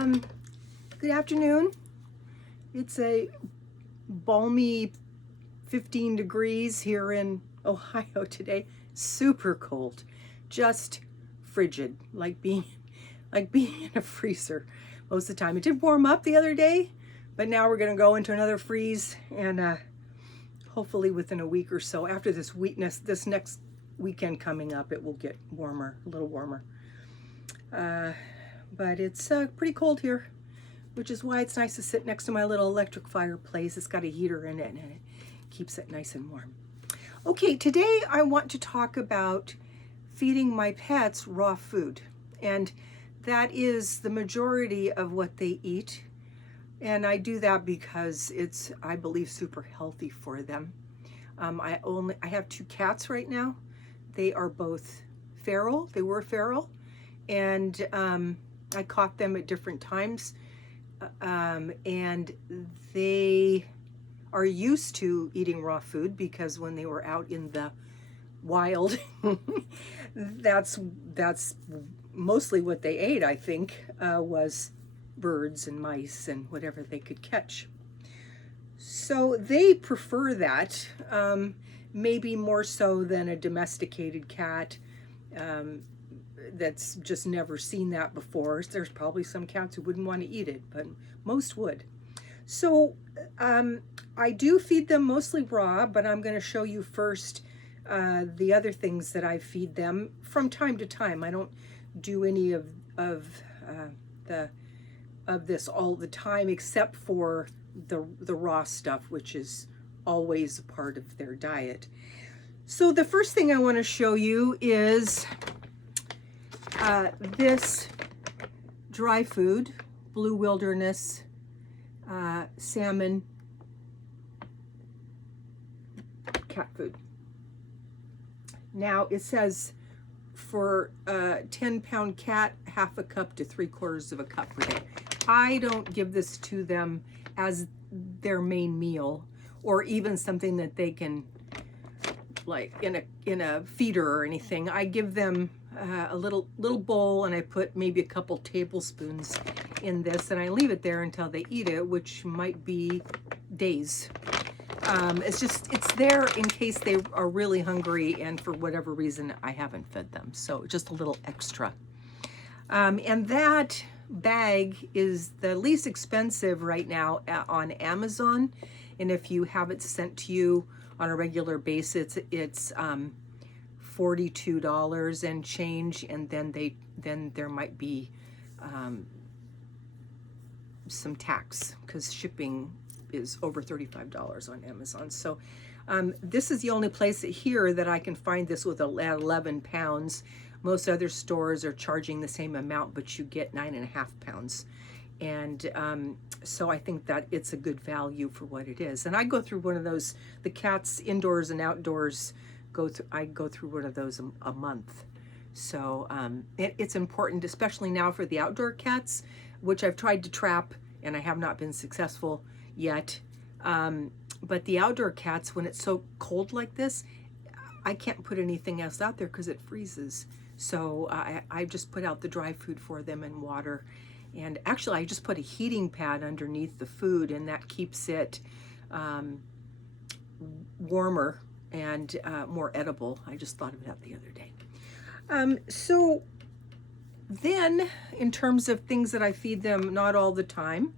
Good afternoon. It's a balmy 15 degrees here in Ohio today. Super cold, just frigid, like being in a freezer most of the time. It did warm up the other day, but now we're going to go into another freeze, and hopefully within a week or so, after this next weekend coming up, it will get warmer, a little warmer. But it's pretty cold here, which is why it's nice to sit next to my little electric fireplace. It's got a heater in it, and it keeps it nice and warm. Okay, today I want to talk about feeding my pets raw food, and that is the majority of what they eat. And I do that because it's, I believe, super healthy for them. I have 2 cats right now. They are both feral. They were feral, and I caught them at different times, and they are used to eating raw food because when they were out in the wild, that's mostly what they ate, I think, was birds and mice and whatever they could catch. So they prefer that, maybe more so than a domesticated cat that's just never seen that before. There's probably some cats who wouldn't want to eat it, but most would. So I do feed them mostly raw, but I'm going to show you first the other things that I feed them from time to time. I don't do any of this all the time, except for the raw stuff, which is always a part of their diet. So the first thing I want to show you is this dry food, Blue Wilderness salmon cat food. Now it says for a 10-pound cat, half a cup to 3/4 of a cup per day. I don't give this to them as their main meal, or even something that they can, like in a feeder or anything. I give them a little bowl, and I put maybe a couple tablespoons in this, and I leave it there until they eat it, which might be days. It's there in case they are really hungry and for whatever reason I haven't fed them. So just a little extra. And that bag is the least expensive right now on Amazon. And if you have it sent to you on a regular basis, it's $42 and change. And then there might be some tax, because shipping is over $35 on Amazon. So this is the only place here that I can find this with 11 pounds. Most other stores are charging the same amount, but you get 9.5 pounds. And so I think that it's a good value for what it is. And I go through one of those, the cats indoors and outdoors, I go through one of those a month. So it's important, especially now for the outdoor cats, which I've tried to trap and I have not been successful yet. But the outdoor cats, when it's so cold like this, I can't put anything else out there because it freezes. So I just put out the dry food for them and water. And actually, I just put a heating pad underneath the food, and that keeps it warmer and more edible. I just thought of that the other day. So then, in terms of things that I feed them not all the time,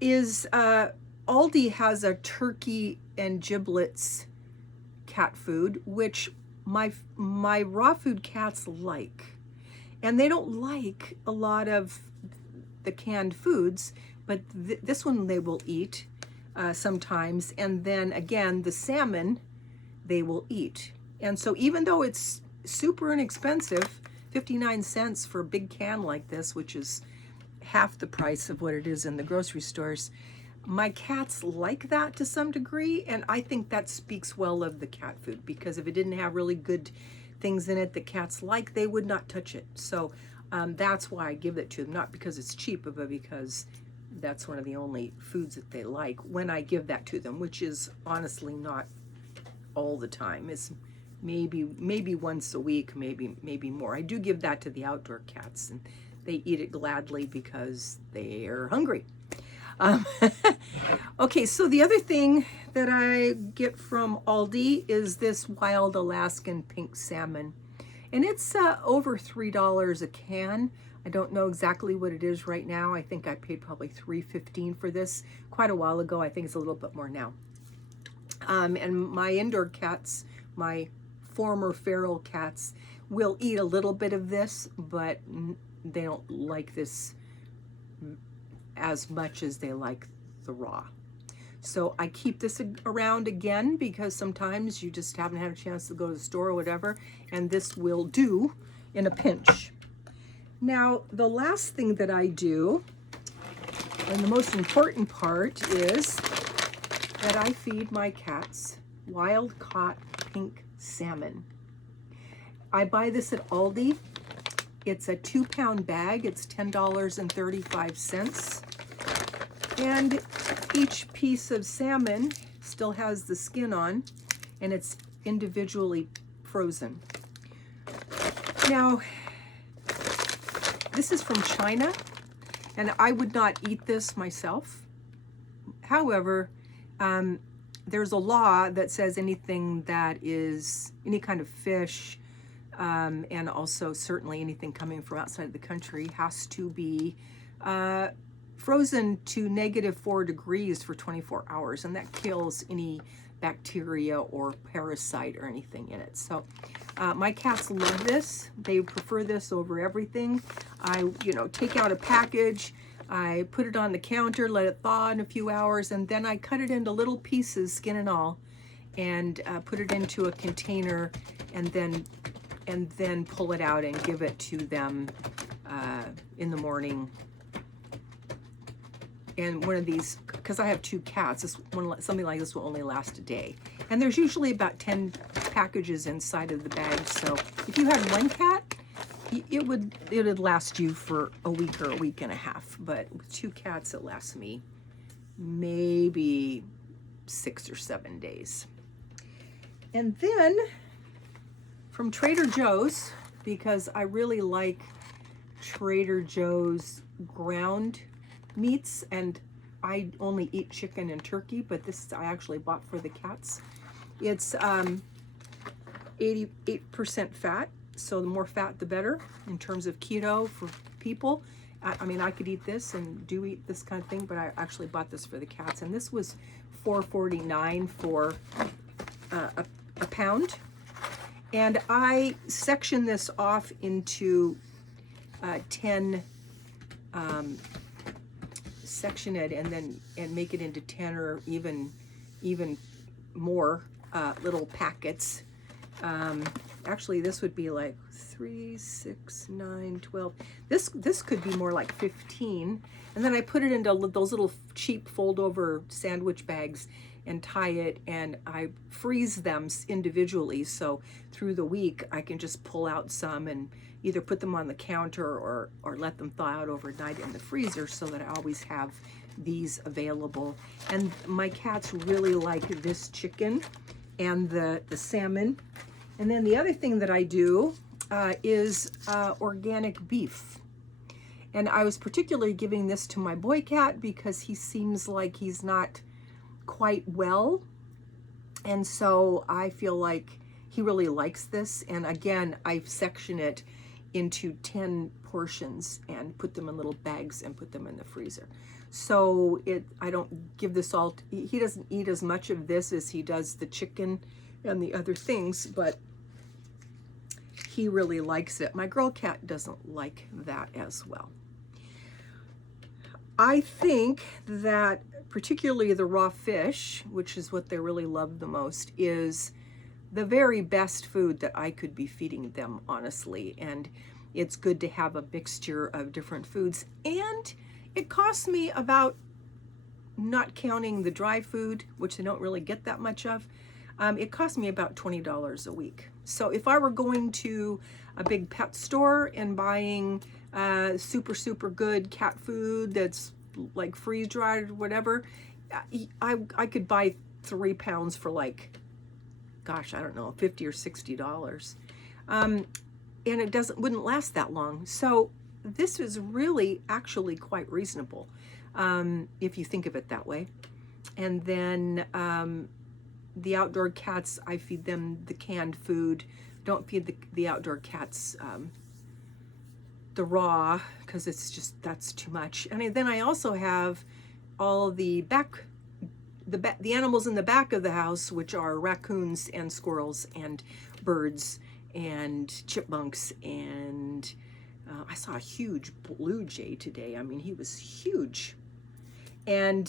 is Aldi has a turkey and giblets cat food, which my raw food cats like. And they don't like a lot of the canned foods, but this one they will eat sometimes. And then again, the salmon they will eat. And so even though it's super inexpensive, 59 cents for a big can like this, which is half the price of what it is in the grocery stores, my cats like that to some degree, and I think that speaks well of the cat food, because if it didn't have really good things in it that cats like, they would not touch it. So that's why I give it to them, not because it's cheap, but because that's one of the only foods that they like when I give that to them, which is honestly not all the time. It's maybe once a week, maybe more. I do give that to the outdoor cats, and they eat it gladly because they are hungry. Um, okay, so the other thing that I get from Aldi is this wild Alaskan pink salmon. And it's over $3 a can. I don't know exactly what it is right now. I think I paid probably $3.15 for this quite a while ago. I think it's a little bit more now. And my indoor cats, my former feral cats, will eat a little bit of this, but they don't like this as much as they like the raw. So I keep this around again because sometimes you just haven't had a chance to go to the store or whatever, and this will do in a pinch. Now, the last thing that I do, and the most important part, is that I feed my cats wild caught pink salmon. I buy this at Aldi. It's a 2-pound bag. It's $10.35. And each piece of salmon still has the skin on, and it's individually frozen. Now, this is from China, and I would not eat this myself. However, there's a law that says anything that is any kind of fish, and also certainly anything coming from outside the country has to be frozen to -4 degrees for 24 hours, and that kills any bacteria or parasite or anything in it. So my cats love this. They prefer this over everything. I, take out a package, I put it on the counter, let it thaw in a few hours, and then I cut it into little pieces, skin and all, and put it into a container, and then pull it out and give it to them in the morning. And one of these, because I have 2 cats, something like this will only last a day. And there's usually about 10 packages inside of the bag. So if you had 1 cat, it would last you for a week or a week and a half. But with 2 cats, it lasts me maybe 6 or 7 days. And then from Trader Joe's, because I really like Trader Joe's ground meats, and I only eat chicken and turkey, but this I actually bought for the cats. It's 88% fat, so the more fat the better in terms of keto for people. I mean, I could eat this and do eat this kind of thing, but I actually bought this for the cats, and this was $4.49 for a pound. And I section this off into 10 section it and make it into 10 or even more little packets. Actually, this would be like 3, 6, 9, 12. This could be more like 15. And then I put it into those little cheap fold-over sandwich bags and tie it, and I freeze them individually. So through the week, I can just pull out some and either put them on the counter or let them thaw out overnight in the freezer, so that I always have these available. And my cats really like this chicken and the salmon. And then the other thing that I do is organic beef. And I was particularly giving this to my boy cat because he seems like he's not quite well. And so I feel like he really likes this. And again, I section it into 10 portions and put them in little bags and put them in the freezer. So I don't give this all, he doesn't eat as much of this as he does the chicken and the other things, but he really likes it. My girl cat doesn't like that as well. I think that particularly the raw fish, which is what they really love the most, is the very best food that I could be feeding them, honestly. And it's good to have a mixture of different foods. And it costs me about, not counting the dry food, which they don't really get that much of, it cost me about $20 a week. So if I were going to a big pet store and buying super good cat food that's like freeze dried or whatever, I could buy 3 pounds for like, gosh, I don't know, $50 or $60. And it wouldn't last that long. So this is really actually quite reasonable, if you think of it that way. And then the outdoor cats, I feed them the canned food. Don't feed the outdoor cats the raw, because it's just, that's too much. And then I also have all the animals in the back of the house, which are raccoons and squirrels and birds and chipmunks, and I saw a huge blue jay today. I mean, he was huge. And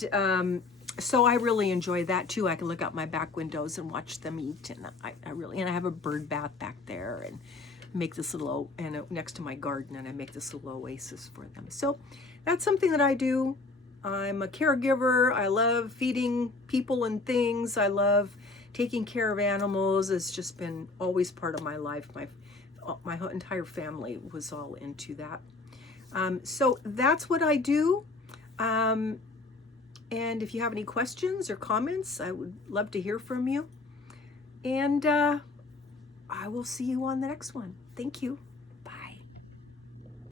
so I really enjoy that too. I can look out my back windows and watch them eat, and I have a bird bath back there, and make this little, next to my garden, and I make this little oasis for them. So that's something that I do. I'm a caregiver. I love feeding people and things. I love taking care of animals. It's just been always part of my life. My entire family was all into that. So that's what I do. And if you have any questions or comments, I would love to hear from you. And I will see you on the next one. Thank you.